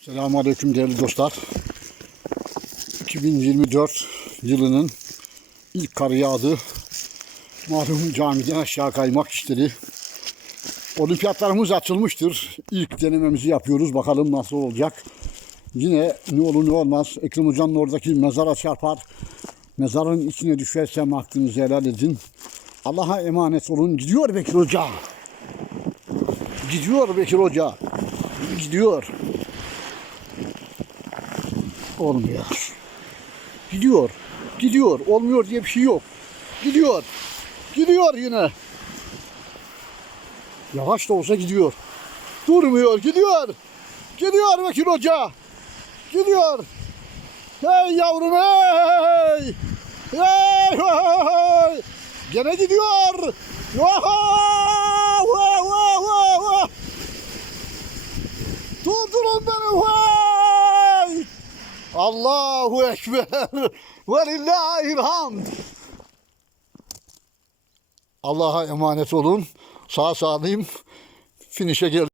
Selamünaleyküm değerli dostlar. 2024 yılının ilk karı yağdı. Malum camiden aşağı kaymak işleri. Olimpiyatlarımız açılmıştır. İlk denememizi yapıyoruz. Bakalım nasıl olacak. Yine ne olur ne olmaz. Ekrem Hoca'nın oradaki mezara çarpar. Mezarın içine düşersem hakkınızı helal edin. Allah'a emanet olun. Gidiyor Bekir Hoca. Gidiyor Bekir Hoca. Gidiyor. Olmuyor. Gidiyor. Gidiyor. Olmuyor diye bir şey yok. Gidiyor. Gidiyor yine. Yavaş da olsa gidiyor. Durmuyor. Gidiyor. Gidiyor Bekir Hoca. Gidiyor. Hey yavrum hey. Hey hey. Gene gidiyor. Vah, Allahu Ekber ve lillahil hamd. Allah'a emanet olun. Sağ salim finişe geldik.